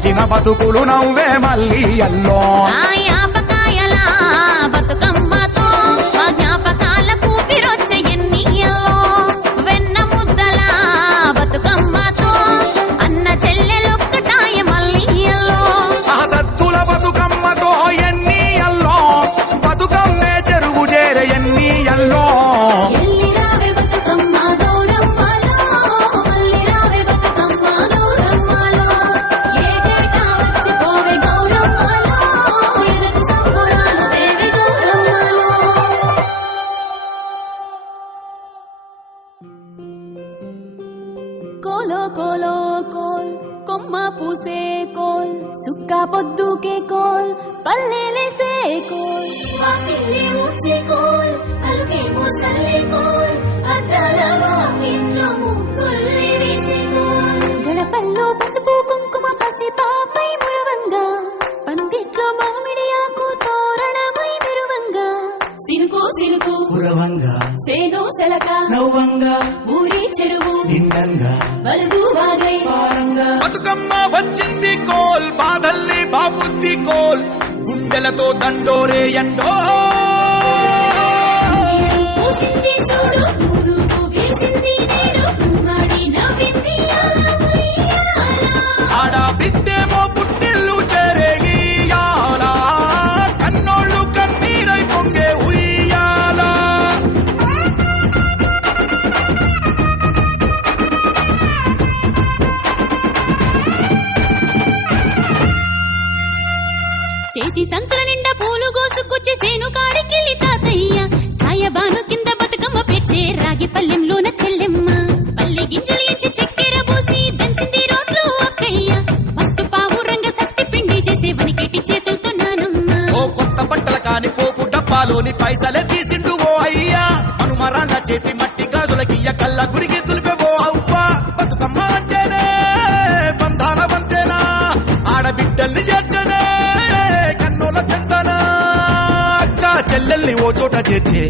బతికిన బతుకులు నవ్వే మళ్ళీ ఎల్లో జ్ఞాపకాయల బతుకమ్మతో ఆ జ్ఞాపకాల కూపిరొచ్చే ఎన్నియల్లో వెన్న ముద్దల బతుకమ్మతో అన్న చెల్లెలొక్కటాయ మళ్ళీ ఎల్లో ఆ సత్తుల బతుకమ్మతో ఎన్ని ఎల్లో బతుకమ్మే చెరువు చేరే ఎన్ని ఎల్లో ఎల్లిరావే బతుకమ్మ గౌరమ్మలో మల్లిరావే బతుకమ్మ గౌరమ్మలో ఏటేటా వచ్చిపోవే గౌరమ్మలో ఎనకు సంబురాలు దేవి గౌరమ్మలో కోలో కోలో కోల్ కొమ్మ పూసే కోల్ సుక్క పొద్దుకే కోల్ పల్లెలేసే కోల్ వాకిలి ఊడ్చే కోల్ అలుకే మోసల్లే కోల్ అద్దాల వాకిట్లో ముగ్గుల్ని వేసే కోల్ గడపల్లో పసుపు కుంకుమ పసి పాపై మురవంగా పందిట్లో మామిడి ఆకు తోరణమై మెరువంగా సినుకు సినుకు పురవంగా సేను సెలక నవ్వంగా ఊరి చెరువు నిండంగా బలుగు వాగై పారంగా బతుకమ్మ వచ్చింది కోల్ బాధల్ని బాబుద్ది కోల్ గుండెలతో దండోరే ఎండో పూసింది చూడు పూనుకు వేసింది నేడు గుమ్మడి నవ్వింది ఆడ బిడ్డేమో పుట్టిల్లు చెరేగియాల కన్నోళ్ళు కన్నీరై పొంగే ఉయ్యాల చేతి సంచుల నిండా పూలు గోసుకొచ్చి సేను కాడికెళ్ళి తాతయ్య సాయబాను కింద బతుకమ్మ పేర్చే రాగి పల్లెంలోన చెల్లెమ్మ పల్లె గింజలు ఇచ్చి చక్కెర పోసి దంచింది రోడ్లు అక్కయ్య మస్తు పావు రంగ సత్తి పిండి చేసే వనికెట్టి చేతులతో నానమ్మ ఓ కొత్త బట్టల కాని పోపు డబ్బాలోని పైసలే తీసిండు ఓ అయ్యా మనుమరాన్న చేతి మట్టి గాజులకియ్య కళ్ళ గురికి తులిపే ఓ అవ్వ బతుకమ్మ అంటేనే బంధాల వంతేనా ఆడబిడ్డల్ని చేర్చనే కన్నుల చెంతనా అక్క చెల్లెల్ని ఓ చోట చేర్చే